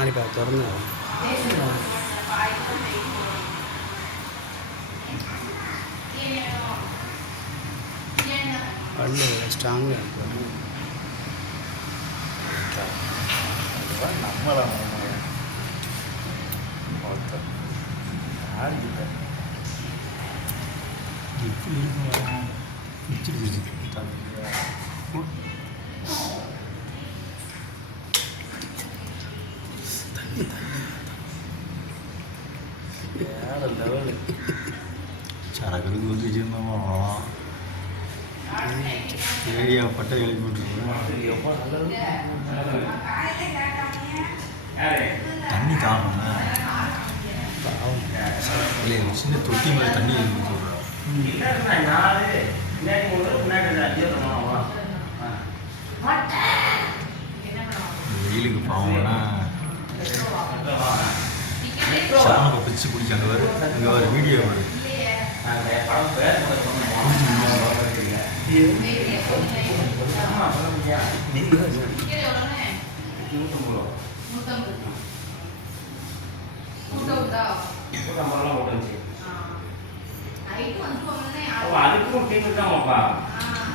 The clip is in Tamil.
நாளைக்கு திறந்து பல்லு ஸ்ட்ராங்காக இருக்கும். நம்மளை எப்படி இருக்கும் வேற லெவலு சரக்கு ஊற்றி வச்சுருந்தோம். ஏரியா பட்டை எழுதி போட்டுருக்கோம். தண்ணி தாங்கண்ணா இல்லை சின்ன தொட்டி மாதிரி தண்ணி எழுதி சொல்கிறோம். வெயிலுக்கு பாவம்னா சாணத்தை பிச்சு குடிக்க அங்கே வரும். இங்கே வர வீடியோ வரும். அதுக்கும்